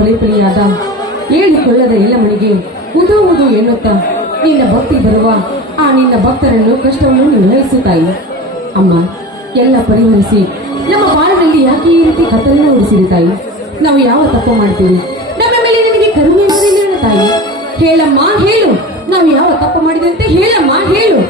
ಪೊಲೆಯಾದ ಹೇಳಿಕೊಳ್ಳದ ಇಲ್ಲಮನಿಗೆ ಉದು ಉದು ಎನ್ನುತ್ತಾ ನಿನ್ನ ಭಕ್ತಿ ಬರುವ ಆ ನಿನ್ನ ಭಕ್ತರನ್ನು ಕಷ್ಟವನ್ನು ನಿರ್ವಹಿಸು ತಾಯಿ. ಅಮ್ಮ, ಎಲ್ಲ ಪರಿಹರಿಸಿ ನಮ್ಮ ಬಾಳದಲ್ಲಿ ಯಾಕೆ ಈ ರೀತಿ ಕತ್ತಲನ್ನು ಉಡಿಸಿರಿ ತಾಯಿ? ನಾವು ಯಾವ ತಪ್ಪು ಮಾಡ್ತೀವಿ ನಮ್ಮ ಮೇಲೆ ನಿನಗೆ ಕರುಣೆ ಇರುವುದಿಲ್ಲ ತಾಯಿ? ಹೇಳಮ್ಮ, ಹೇಳು. ನಾವು ಯಾವ ತಪ್ಪು ಮಾಡಿದಂತೆ ಹೇಳಮ್ಮ, ಹೇಳು.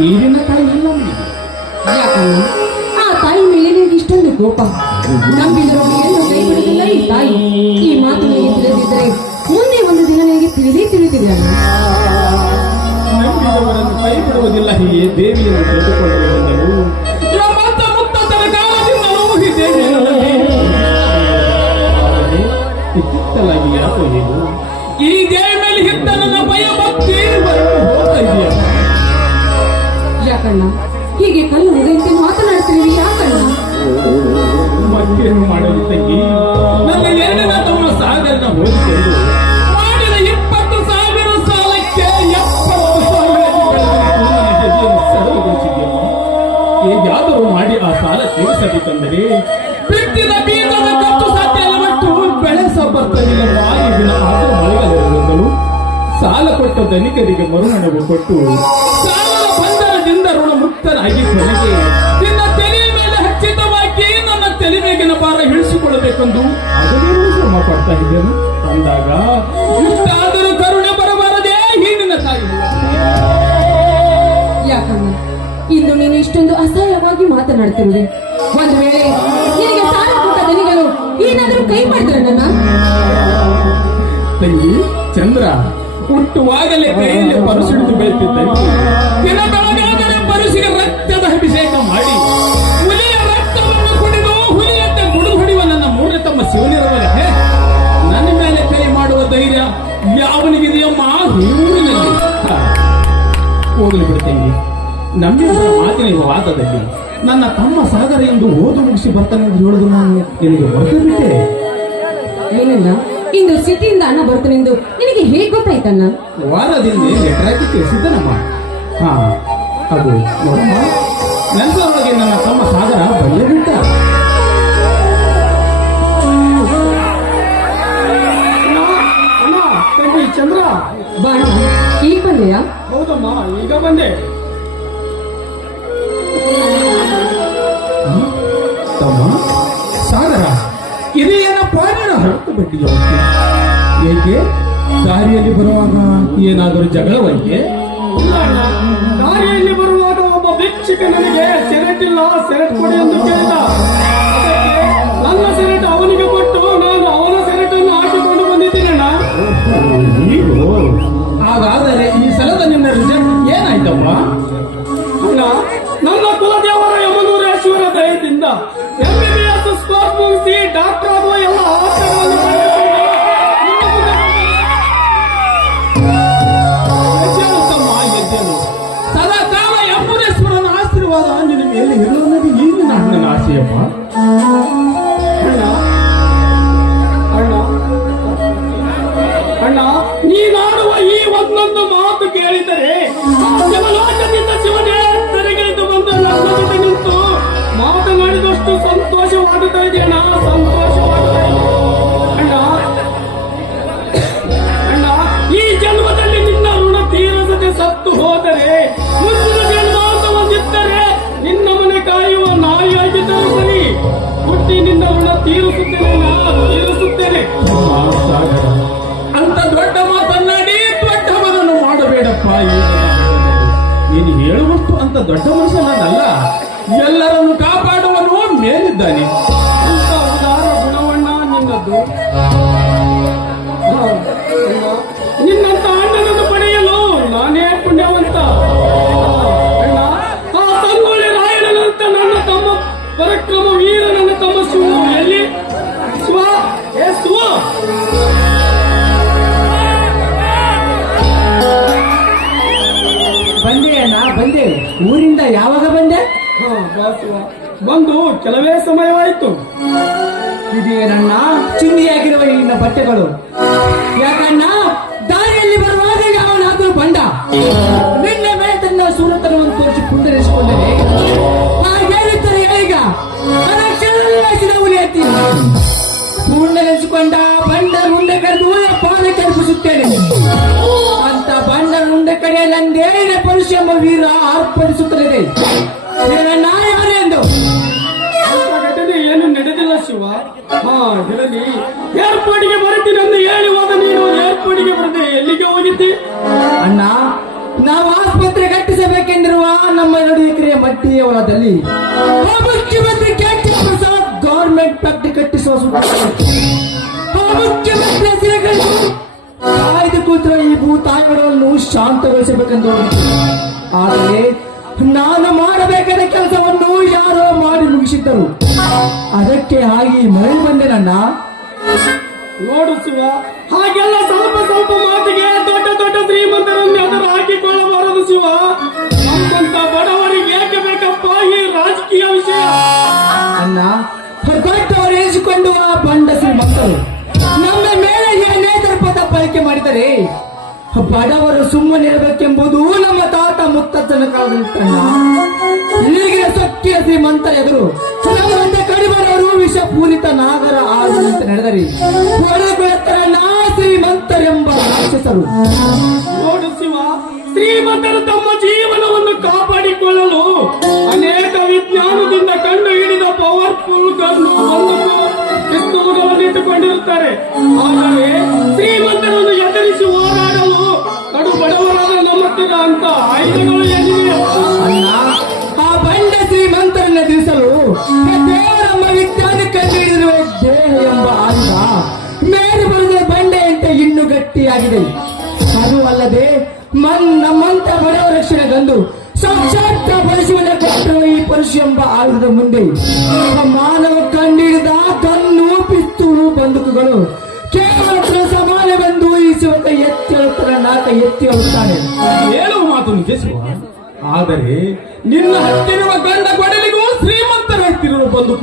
ಈರಿನ ತಾಯಿ ಇಲ್ಲ. ಯಾಕಮ್ಮ ಆ ತಾಯಿ ಮೇಲೆ ನಿನಗೆ ಇಷ್ಟೊಂದು ಕೋಪ. ಏನು ಕೈ ಈ ತಾಯಿ. ಈ ಮಾತು ನಿನಗೆ ಮುಂದೆ ಒಂದು ದಿನ ನಿನಗೆ ತಿಳಿದೇ ನಂಬಿದವರನ್ನು ಕೈ ಬಿಡುವುದಿಲ್ಲ. ಹೀಗೆ ದೇವಿಯನ್ನು ಈ ದೇವಿ ಮೇಲೆ ಭಯ ಯಾಕಣ್ಣ ಹೀಗೆ ಕಲ್ಲು ಮುಗಿಯಂತೆ ಮಾತನಾಡ್ತೀರಿ ಯಾಕಣ್ಣ ಮತ್ತೇನು ತಮ್ಮ ಮಾಡಿದ ಹೇಗಾದರೂ ಮಾಡಿ ಆ ಸಾಲ ತೀರಿಸಬೇಕೆಂದರೆ ಬಿತ್ತಿದ ಬೀಜದ ಕತ್ತು ಸಾಧ್ಯ ಮತ್ತು ಬೆಳೆಸ ಬರ್ತದೆ. ಮಳೆಗಾಲಗಳು ಸಾಲ ಕೊಟ್ಟ ಧನಿಕರಿಗೆ ಮರುಹಣವು ಕೊಟ್ಟು ಮುಕ್ತನಾಗಿ ಕೊನೆಗೆ ನಿನ್ನ ತಲೆಯ ಮೇಲೆ ಹಚ್ಚಿತವಾಗಿ ನನ್ನ ತಲೆ ಮೇಗಿನ ಭಾರ ಇಳಿಸಿಕೊಳ್ಳಬೇಕೆಂದು ಅದನ್ನೇ ಶ್ರಮ ಪಡ್ತಾ ಇದ್ದೇನೆ. ಅಂದಾಗ ಇಷ್ಟಾದರೂ ಕರುಣೆ ಬರಬಾರದೆ ನಿನ್ನ ತಾಯಿ. ಯಾಕಂದ್ರೆ ಇಂದು ನೀನು ಇಷ್ಟೊಂದು ಅಸಹ್ಯವಾಗಿ ಮಾತನಾಡ್ತಿರುವೆ. ಒಂದು ವೇಳೆ ನಿನಗೆ ಸಾಲ ಕೊಟ್ಟ ದನಿಗಳು ಏನಾದರೂ ಕೈ ಮಾಡಿದ್ರೆ ನನ್ನ? ತಂಗಿ ಚಂದ್ರ ಹುಟ್ಟುವಾಗಲೇ ಕೈಯಲ್ಲಿ ಪರಸಿಡಿದು ಬೆಳೆದಿದ್ದ ದಿನ ಪರಸಿಗೆ ರಕ್ತದ ಅಭಿಷೇಕ ಮಾಡಿ. ಹುಲಿಯ ರಕ್ತವನ್ನು ಕುಡಿದು ಹುಲಿಯಂತೆ ಹೊಡೆಯುವ ನನ್ನ ಮೂರನೇ ತಮ್ಮ ಶಿವನಿರವರೆ ನನ್ನ ಮೇಲೆ ಕೈ ಮಾಡುವ ಧೈರ್ಯ ಯಾವನಿಗಿದೆಯಮ್ಮ ಈ ಊರಿನಲ್ಲಿ. ಹೋಗಲಿ ಬಿಡ್ತೇನೆ. ನಮ್ಮಿಬ್ಬರ ಮಾತಿನ ವಾದದಲ್ಲಿ ನನ್ನ ತಮ್ಮ ಸಾಗರ ಎಂದು ಓದು ಮುಗಿಸಿ ಬರ್ತಾನೆ ಎಂದು ಹೇಳುದು ನಾನು ನಿನಗೆ ಮರೆತು ಬಿಟ್ಟೆ ಏನಲ್ಲ? ಇಂದು ಸಿಟಿಯಿಂದ ಅಣ್ಣ ಬರ್ತಾನೆಂದು ನಿನಗೆ ಹೇಗೆ ಗೊತ್ತಾಯ್ತಣ್ಣ? ವಾರದಿಂದ ಲೆಟರ್ ಹಾಕಿ ತಿಳಿಸಿದ್ದನಮ್ಮ ಹಾ ಅದು ನೋಡಮ್ಮ ನೆನಪರೊಳಗೆ ನನ್ನ ತಮ್ಮ ಸಾಗರ ಬಲ್ಲೆ ಬಿಟ್ಟ ಚಂದ್ರ ಬಾ ಅಣ್ಣ. ಈಗ ಬಂದೆಯಾ? ಹೌದಮ್ಮ ಈಗ ಬಂದೆ? ತಮ್ಮ ಸಾಗರ ಇದು ಏನಪ್ಪ ನಾನು ಹೊರತು ಬಡ್ಡಿಯ ಏಕೆ? ದಾರಿಯಲ್ಲಿ ಬರುವಾಗ ಏನಾದರೂ ಜಗಳವೈಕೆ ಇಲ್ಲ ಭಿಕ್ಷುಕ ನನಗೆ ಸೆರೆಟ್ ಇಲ್ಲ ಸೆರೆಟ್ ಕೊಡಿ ಎಂದು ಕೇಳಿದ. 有吗 ಅಂತ ದೊಡ್ಡ ಮನುಷ್ಯನಲ್ಲ ಎಲ್ಲರನ್ನು ಕಾಪಾಡುವನು ಮೇಲಿದ್ದಾನೆ. ಅಂತ ಉದಾರ ಗುಣವಣ್ಣ ನಿನ್ನದ್ದು ನಿನ್ನ ಬಟ್ಟೆಗಳು. ಯಾಕಣ್ಣ? ದಾರಿಯಲ್ಲಿ ಬರುವಾಗ ಯಾವನಾದ್ರೂ ಬಂಡ ನಿನ್ನ ಮೇಲೆ ತನ್ನ ಸೂರತನವನ್ನು ತೋರಿಸಿ ಪುಂಡರಿಸಿಕೊಂಡರೆ ಹಾಗೇನಿದ್ದರೆ ಈಗ ಪುಂಡರಿಸಿಕೊಂಡ ಬಂಡ ಮುಂದೆ ಕರೆದು ಪಾದ ಕಲ್ಪಿಸುತ್ತೇನೆ ಅಂತ ಬಂಡ ಮುಂದೆ ಕಡೆ ನಂದೇನೆ ಪರಿಶ್ರಮ ವೀರ ಅರ್ಪಡಿಸುತ್ತದೆ ಹಾ ಇರಲಿ ಏರ್ಪೋರ್ಟ್ಗೆ ಬರ್ತೀನಿ ಹೇಳಿ ಹೋದ ನೀನು ಏರ್ಪೋರ್ಟ್ಗೆ ಬರುತ್ತೆ ಎಲ್ಲಿಗೆ ಹೋಗಿದ್ದಿ? ಅಣ್ಣ, ನಾವು ಆಸ್ಪತ್ರೆ ಕಟ್ಟಿಸಬೇಕೆಂದಿರುವ ನಮ್ಮ ಎರಡು ಎಕರೆ ಮಟ್ಟಿಯ ಹೊಲದಲ್ಲಿ ಮುಖ್ಯಮಂತ್ರಿ K K Prasad government factory ಕಟ್ಟಿಸುವ ಮುಖ್ಯಮಂತ್ರಿ ಕಾಯ್ದು ಕೂತಿರುವ ಈ ಭೂತಾಯಿಗಳನ್ನು ಶಾಂತಗೊಳಿಸಬೇಕೆಂದು ಆದರೆ, ನಾನು ಮಾಡಬೇಕಾದ ಕೆಲಸವನ್ನು ಯಾರೋ ಮಾಡಿ ಮುಗಿಸಿದ್ದರು. ಅದಕ್ಕೆ ಆಗಿ ಮರಳಿ ಬಂದೆ ನನ್ನ ನೋಡಿಸುವ ಹಾಗೆಲ್ಲ ಸ್ವಲ್ಪ ಸ್ವಲ್ಪ ಮಾತಿಗೆ ದೊಡ್ಡ ದೊಡ್ಡ ಶ್ರೀಮಂತರನ್ನು ಎದುರು ಹಾಕಿಕೊಳ್ಳಬಾರದು ಶಿವ. ನಮ್ಮಂತ ಬಡವರಿಗೆ ಏಕೆ ಬೇಕಪ್ಪ ಈ ರಾಜಕೀಯ ವಿಷಯ? ಅಣ್ಣ ದೊಡ್ಡವರು ಎನಿಸಿಕೊಂಡು ಆ ಬಂಡ ಶ್ರೀಮಂತರು. ನಮ್ಮ ಮೇಲೆ ಏನೇ ದರ್ಪದ ಬಳಕೆ ಮಾಡಿದರೆ ಬಡವರು ಸುಮ್ಮನೆ ಇರಬೇಕೆಂಬುದು ನಮ್ಮ ತಾತ ಮುತ್ತಜ್ಜನ ಕಾಲದಲ್ಲಿ ಹೀಗೆ ಶ್ರೀಮಂತ ಎದುರು ನಮ್ಮಂತೆ ಕಡಿಮರವರು ವಿಷ ಪೂರಿತ ನಾಗರ ಆಳುವಂತೆ ನಡೆದರಿ ನಾ ಶ್ರೀಮಂತರೆಂಬ ರಾಕ್ಷಸರು. ನೋಡು ಶಿವ, ಶ್ರೀಮಂತರು ತಮ್ಮ ಜೀವನವನ್ನು ಕಾಪಾಡಿಕೊಳ್ಳಲು ಅನೇಕ ವಿಜ್ಞಾನದಿಂದ ಕಂಡು ಹಿಡಿದ ಪವರ್ಫುಲ್ ಗನ್ನು ಒಂದು ಇಟ್ಟುಕೊಂಡಿರುತ್ತಾರೆ. ಆದರೆ ಶ್ರೀಮಂತರನ್ನು ಅಂತ ಆಯುಧಗಳು ಎಲ್ಲಿವೆ? ಅಣ್ಣ. ಆ ಬಂಡ ಶ್ರೀಮಂತರನ್ನ ತಿಳಿಸಲು ದೇವರಮ್ಮ ವಿಜ್ಞಾನ ಕಂಡುಹಿಡಿದಿರುವ ದೇಹ ಎಂಬ ಆಯುಧ ಮೇಲೆ ಬರೆದ ಬಂಡೆ ಅಂತ ಇನ್ನೂ ಗಟ್ಟಿಯಾಗಿದೆ. ಅದು ಅಲ್ಲದೆ ಮನ್ ನಮ್ಮಂತ ಬಡವ ಬಂದು ಗಂದು ಸಾಕ್ಷಾತ್ ಪರಶುವಿನ ಕೊಟ್ಟಿರುವ ಈ ಪರಶು ಎಂಬ ಆಯುಧದ ಮುಂದೆ. ಮಾನವ ಕಂಡಿಡಿದ ಕಣ್ಣು ಪಿಸ್ತೂಲು ಬಂದೂಕುಗಳು. ನಾಕ ಎತ್ತಿ ಹೇಳುತ್ತಾನೆ ಹೇಳುವ ಮಾತು ನಿಜ ಆದರೆ ನಿನ್ನ ಹತ್ತಿರುವ ಗಂಡ ಕೊಡಲಿಗೂ ಶ್ರೀಮಂತ ಹತ್ತಿರುವ ಬಂದು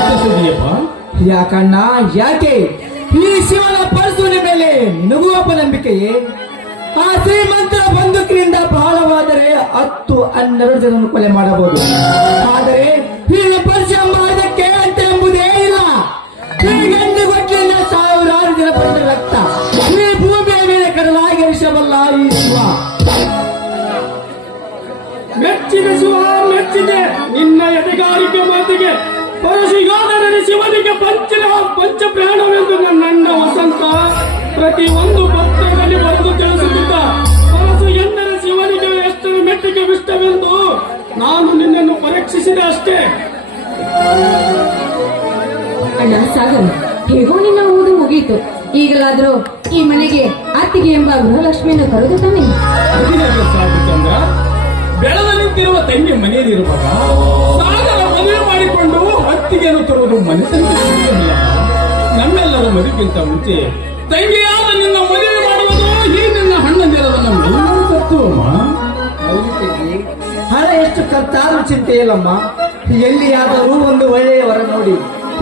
ಎತ್ತಿಸದೆಯಪ್ಪ ಯಾಕಣ್ಣ ಯಾಕೆ? ಈ ಶಿವನ ಪರಸುವಿನ ಮೇಲೆ ನಿನಗೂ ಅಪನಂಬಿಕೆಯೇ ಆ ಶ್ರೀಮಂತರ ಬಂದೂಕಿನಿಂದ ಬಹಳವಾದರೆ ಹತ್ತು ಹನ್ನೆರಡು ಜನರನ್ನು ಕೊಲೆ ಮಾಡಬಹುದು. ಆದರೆ ಈ ಪರಶು ಮೆಚ್ಚಿದೆ ಶಿವ ಮೆಚ್ಚಿದೆ ನಿನ್ನ ಎದೆಗಾರಿಕೆ ಮಾತಿಗೆ. ಪರಶು ಯೋಧನಲ್ಲಿ ಶಿವನಿಗೆ ಪಂಚ ಪಂಚ ಪ್ರಾಣವೆಂದು ನನ್ನ ವಸಂತ ಪ್ರತಿ ಒಂದು ಪತ್ರದಲ್ಲಿ ಬರೆದು ತಿಳಿಸುತ್ತಿದ್ದ. ಪರಶು ಎಂದರೆ ಶಿವನಿಗೆ ಎಷ್ಟರ ಮೆಟ್ಟಿಗೆ ಇಷ್ಟವೆಂದು ನಾನು ನಿನ್ನನ್ನು ಪರೀಕ್ಷಿಸಿದೆ ಅಷ್ಟೇ. ಅಣ್ಣ ಸಾಗರ್ ಹೇಗೋ ನಿನ್ನ ಓದು ಮುಗಿಯಿತು ಈಗಲಾದರೂ ಈ ಮನೆಗೆ ಅತ್ತಿಗೆ ಎಂಬ ಗೃಹಲಕ್ಷ್ಮಿಯನ್ನು ಕರೆದು ತಾನೆ ಅದಿರಲಿ ತಂಗಿ ಮನೆಯಲ್ಲಿರುವಾಗ ಸಾಗರ ಮದುವೆ ಮಾಡಿಕೊಂಡು ಹತ್ತಿಗೆಯನ್ನು ತರುವುದು ಮನಸ್ಸಿನ. ನಮ್ಮೆಲ್ಲರ ಮದುವೆಗಿಂತ ಮುಂಚೆ ತಂಗಿಯಾದ ನಿನ್ನ ಮದುವೆ ಮಾಡುವುದು ಈ ನಿನ್ನ ಹಣ್ಣಂದಿರದನ್ನ ಮೇಲಿನ ತತ್ವಮ್ಮ ಹೌದು ತಂಗಿ. ಹಣ ಎಷ್ಟು ಖರ್ಚಾದ್ರೂ ಚಿಂತೆ ಇಲ್ಲಮ್ಮ. ಎಲ್ಲಿಯಾದರೂ ಒಂದು ಒಳ್ಳೆಯ ವರ ನೋಡಿ.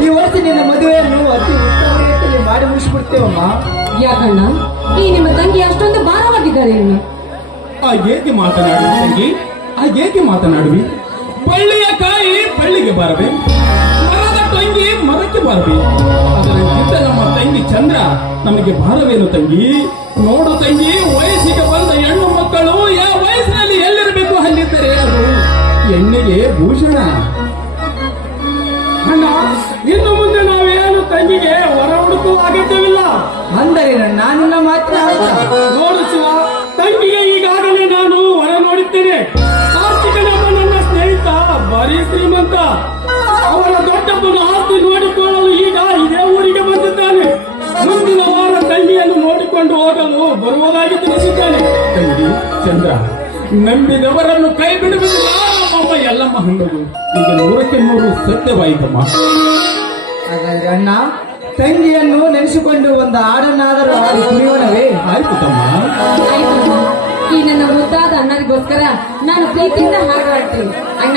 ಈ ವರ್ಷ ನಿನ್ನ ಮದುವೆಯನ್ನು ಅತಿ ಉತ್ತಮ ರೀತಿಯಲ್ಲಿ ಮಾಡಿ ಮುಗಿಸ್ಬಿಡ್ತೇವಮ್ಮ. ಯಾಕಣ್ಣ? ಈ ನಿಮ್ಮ ತಂಗಿ ಅಷ್ಟೊಂದು ಭಾರವಾಗಿದ್ದಾರೆ ಹೇಗೆ ಮಾತನಾಡಿ ತಂಗಿ? ಹಾಗೇಕೆ ಮಾತನಾಡುವಿ? ಬಳ್ಳಿಯ ಕಾಯಿ ಬಳ್ಳಿಗೆ ಬರಬೇ ಮರದ ತಂಗಿ ಮರಕ್ಕೆ ಬಾರবে ಅದರಂತಿದ್ದ ನಮ್ಮ ತಂಗಿ ಚಂದ್ರ ನಮಗೆ ಭಾರವೇನು ತಂಗಿ? ನೋಡು ತಂಗಿ ವಯಸ್ಸಿಗೆ ಬಂದ ಹೆಣ್ಣು ಮಕ್ಕಳು ಯಾವ ವಯಸ್ಸಿನಲ್ಲಿ ಎಲ್ಲಿರಬೇಕು ಅಲ್ಲಿದ್ದರೆ ಅದು? ಎಣ್ಣೆಗೆ ಭೂಷಣ. ಅಣ್ಣ ಇನ್ನು ಮುಂದೆ ನಾವೇನು ತಂಗಿಗೆ ಹೊರ ಹುಡುಕುವ ಅಗತ್ಯವಿಲ್ಲ. ಅಂದರೆ ನಾನು ಮಾತ್ರ ನೋಡಿಸುವ ತಂಗಿಗೆ ಈಗಾಗಲೇ ನಾನು ಹೊರ ನೋಡಿದ್ದೇನೆ. ಶ್ರೀಮಂತ ಅವರ ದೊಡ್ಡಪ್ಪನ ಆಸ್ತಿ ನೋಡಿಕೊಳ್ಳಲು ಈಗ ಇದೇ ಊರಿಗೆ ಬಂದಿದ್ದಾನೆ. ಮುಂದಿನ ವಾರ ತಂಗಿಯನ್ನು ನೋಡಿಕೊಂಡು ಹೋಗಲು ಬರುವುದಾಗಿ ತಿಳಿಸಿದ್ದಾನೆ. ತಂಗಿ ಚಂದ್ರ ನಂಬಿದವರನ್ನು ಕೈ ಬಿಡುವುದಿಲ್ಲ ಎಲ್ಲಮ್ಮ ಈಗ ನೂರಕ್ಕೆ ನೂರು ಸತ್ಯವಾಯಿತಮ್ಮ. ಹಾಗಾದ್ರೆ ಅಣ್ಣ ತಂಗಿಯನ್ನು ನೆನೆಸಿಕೊಂಡು ಒಂದ ಹಾಡನ್ನಾದರೂ ಹಾಡಿ ಆಯ್ತು. ತಮ್ಮ ಈ ನನ್ನ ಮುದ್ದಾದ ಅಣ್ಣರಿಗೋಸ್ಕರ ನಾನು ಪ್ರೀತಿಯಿಂದ ಹಾಡು ಅಣ್ಣ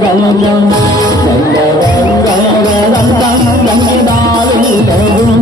గంగ గంగ గంగ గంగ గంగ